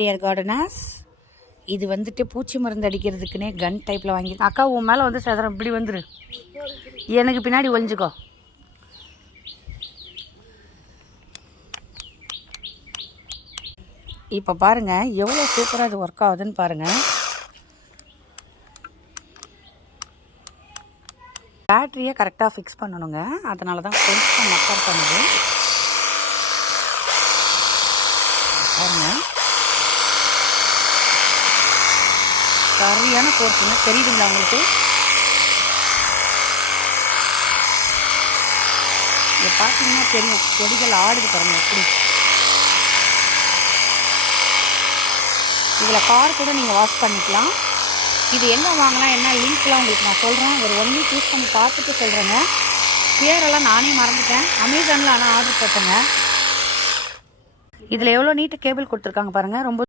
Dear gardeners, இது வந்துட்டு பூச்சி மருந்து அடிக்கிறதுக்குன்னே கன் டைப்பில் வாங்கியிருக்கேன். அக்கா உன் மேலே வந்து சதுரம் இப்படி வந்துரு, எனக்கு பின்னாடி ஒழிஞ்சுக்கோ. இப்போ பாருங்கள் எவ்வளோ சூப்பராக இது ஒர்க் ஆகுதுன்னு பாருங்கள். பேட்டரியை கரெக்டாக ஃபிக்ஸ் பண்ணணுங்க, அதனால தான் கொஞ்சம் மக்கர் பண்ணுது பாருங்கள். சரியான போர்ஸுங்க, தெரியுதுங்களா உங்களுக்கு? இதை பார்த்தீங்கன்னா தெரியும், செடிகள் ஆடுது பாருங்க எப்படி. இதில் கார் கூட நீங்கள் வாஷ் பண்ணிக்கலாம். இது எங்கே வாங்கலாம், என்ன லிங்க்லாம் உங்களுக்கு நான் சொல்கிறேன். ஒரு 1 வீக் யூஸ் பண்ணி பார்த்துட்டு சொல்கிறேங்க. பேரெல்லாம் நானே மறந்துட்டேன், அமேசானில் ஆனால் ஆர்டர் போட்டேங்க. இதில் எவ்வளோ நீட்டு கேபிள் கொடுத்துருக்காங்க பாருங்கள், ரொம்ப